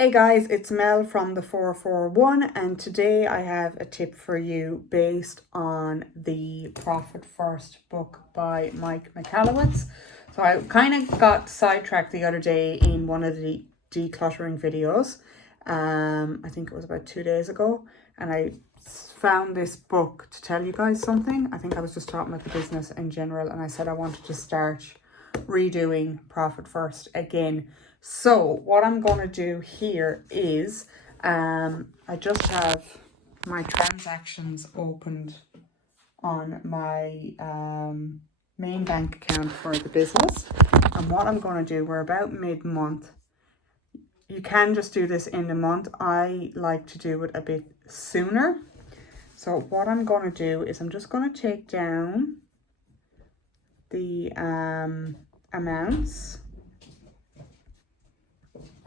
Hey guys, it's Mel from the 441 and today I have a tip for you based on the Profit First book by Mike Michalowicz. So I kind of got sidetracked the other day in one of the decluttering videos. I think it was about 2 days ago, and I found this book to tell you guys something. I think I was just talking about the business in general, and I said I wanted to start redoing Profit First again. So what I'm going to do here is I just have my transactions opened on my main bank account for the business. And what I'm going to do, we're about mid-month. You can just do this in the month. I like to do it a bit sooner. So what I'm going to do is I'm just going to take down the amounts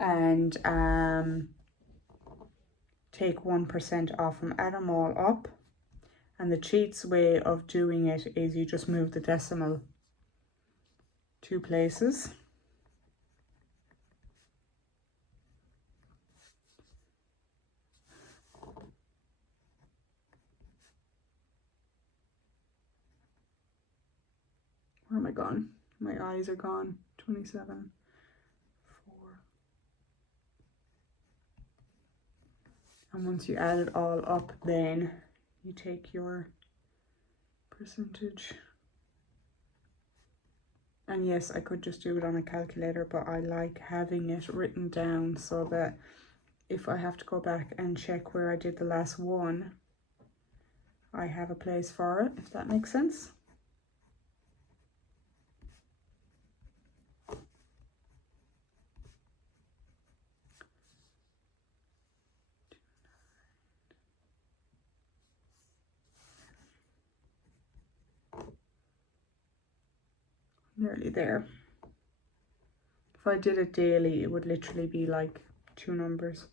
and take 1% off them, add them all up. And the cheats way of doing it is you just move the decimal 2 places. Where am I gone? My eyes are gone. 27. And once you add it all up, then you take your percentage. And yes, I could just do it on a calculator, but I like having it written down so that if I have to go back and check where I did the last one, I have a place for it, if that makes sense. Nearly there. If I did it daily, it would literally be like 2 numbers.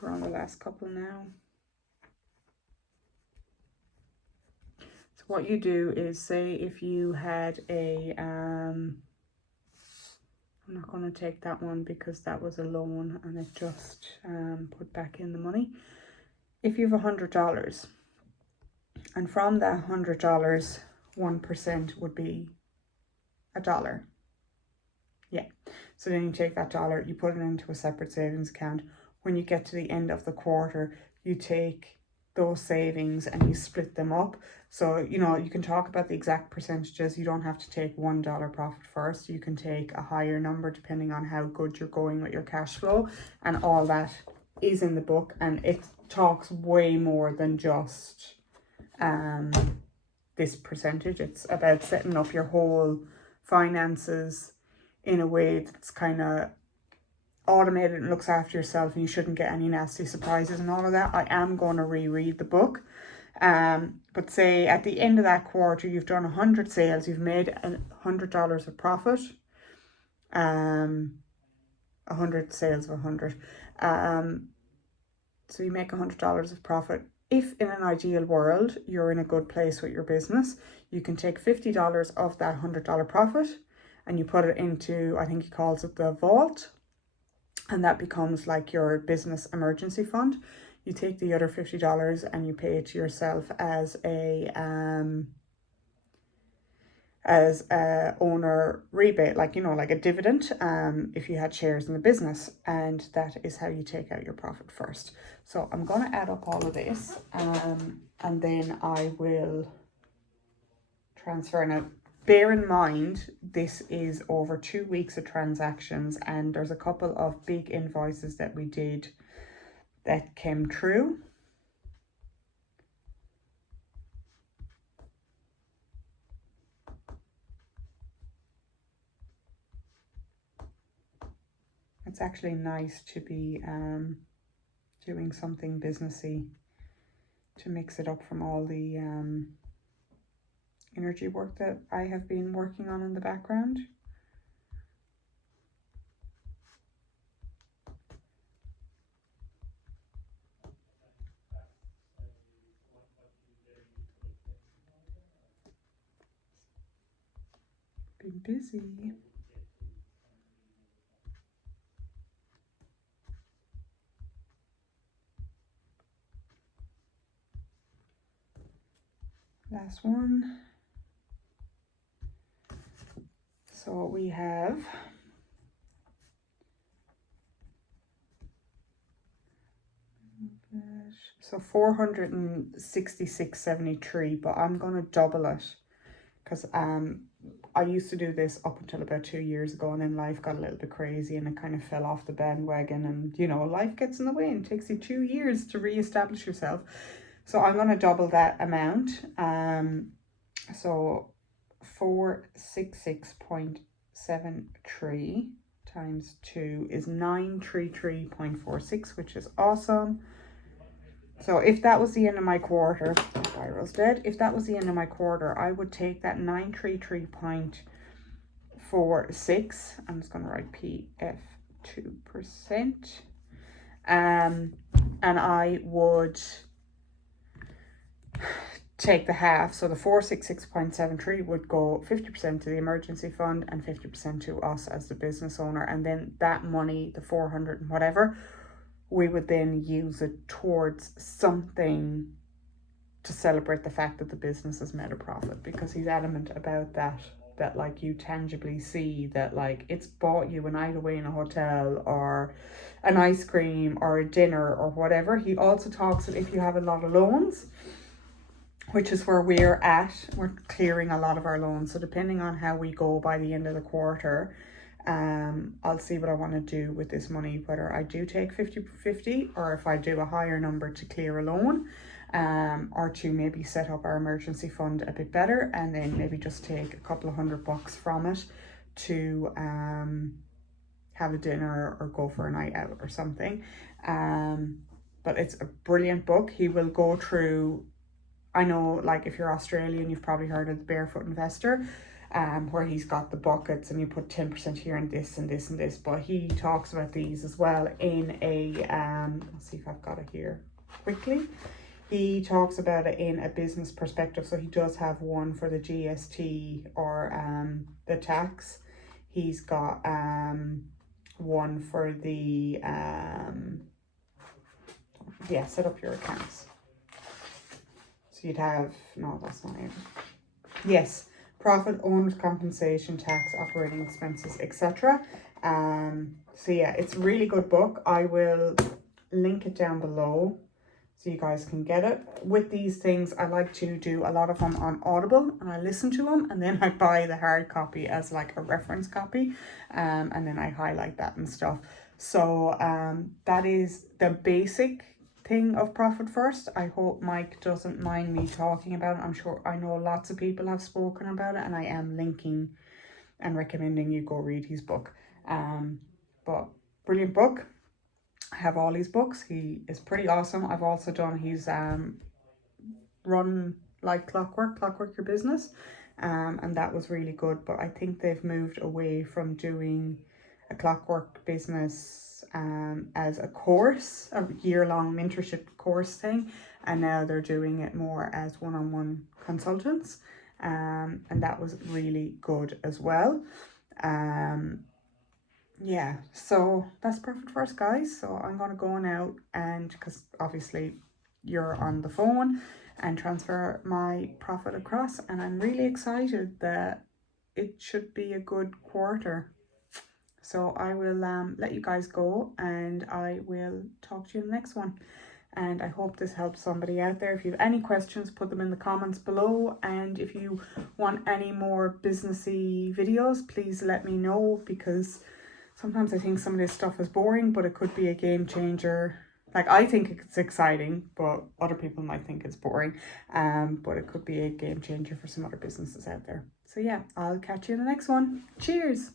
We're on the last couple now. So what you do is, say if you had a, I'm not going to take that one because that was a loan and it just put back in the money. If you have $100 and from that $100, 1% would be $1. Yeah. So then you take that dollar, you put it into a separate savings account. When you get to the end of the quarter, you take those savings and you split them up. So, you know, you can talk about the exact percentages. You don't have to take $1 profit first. You can take a higher number depending on how good you're going with your cash flow. And all that is in the book. And it talks way more than just this percentage. It's about setting up your whole finances in a way that's kind of automated and looks after yourself, and you shouldn't get any nasty surprises and all of that. I am going to reread the book. But say at the end of that quarter, you've done 100 sales, you've made $100 of profit. 100 sales of 100. So you make $100 of profit. If in an ideal world, you're in a good place with your business, you can take $50 of that $100 profit and you put it into, I think he calls it the vault. And that becomes like your business emergency fund. You take the other $50 and you pay it to yourself as a owner rebate, like, you know, like a dividend, if you had shares in the business. And that is how you take out your profit first. So I'm going to add up all of this and then I will transfer. Now, bear in mind, this is over 2 weeks of transactions and there's a couple of big invoices that we did that came true. It's actually nice to be doing something businessy to mix it up from all the energy work that I have been working on in the background. Been busy. last one. So we have so 466.73, but I'm gonna double it because I used to do this up until about 2 years ago, and then life got a little bit crazy and it kind of fell off the bandwagon, and you know, life gets in the way and takes you 2 years to re-establish yourself. So I'm gonna double that amount. So 466.73 times 2 is 933.46, which is awesome. So if that was the end of my quarter, Spiral's dead. If that was the end of my quarter, I would take that 933.46. I'm just going to write PF 2%. And I would take the half. So the 466.73 would go 50% to the emergency fund and 50% to us as the business owner. And then that money, the 400 and whatever, we would then use it towards something to celebrate the fact that the business has made a profit, because he's adamant about that like you tangibly see that like it's bought you a night away in a hotel or an ice cream or a dinner or whatever. He also talks that if you have a lot of loans, which is where we're at, we're clearing a lot of our loans. So depending on how we go by the end of the quarter, I'll see what I want to do with this money, whether I do take 50-50 or if I do a higher number to clear a loan, or to maybe set up our emergency fund a bit better and then maybe just take a couple of $100 from it to have a dinner or go for a night out or something. But it's a brilliant book. He will go through, I know, like if you're Australian, you've probably heard of the Barefoot Investor, where he's got the buckets and you put 10% here and this and this and this, but he talks about these as well in a let's see if I've got it here quickly. He talks about it in a business perspective. So he does have one for the GST or the tax. He's got one for the set up your accounts. So you'd have, no, that's not it. Yes, profit, owners compensation, tax, operating expenses, etc. So yeah, it's a really good book. I will link it down below so you guys can get it. With these things, I like to do a lot of them on Audible, and I listen to them, and then I buy the hard copy as like a reference copy, and then I highlight that and stuff. So that is the basic thing of Profit First. I hope Mike doesn't mind me talking about it. I know lots of people have spoken about it, and I am linking and recommending you go read his book. But brilliant book. I have all his books. He is pretty awesome. I've also done his Run Like Clockwork Your Business, and that was really good. But I think they've moved away from doing a clockwork business as a course, a year-long mentorship course thing, and now they're doing it more as one-on-one consultants, and that was really good as well. Yeah, so that's Profit First, guys. So I'm going to go now, and because obviously you're on the phone, and transfer my profit across, and I'm really excited that it should be a good quarter. So I will let you guys go, and I will talk to you in the next one. And I hope this helps somebody out there. If you have any questions, put them in the comments below. And if you want any more businessy videos, please let me know, because sometimes I think some of this stuff is boring, but it could be a game changer. Like, I think it's exciting, but other people might think it's boring. But it could be a game changer for some other businesses out there. So yeah, I'll catch you in the next one. Cheers.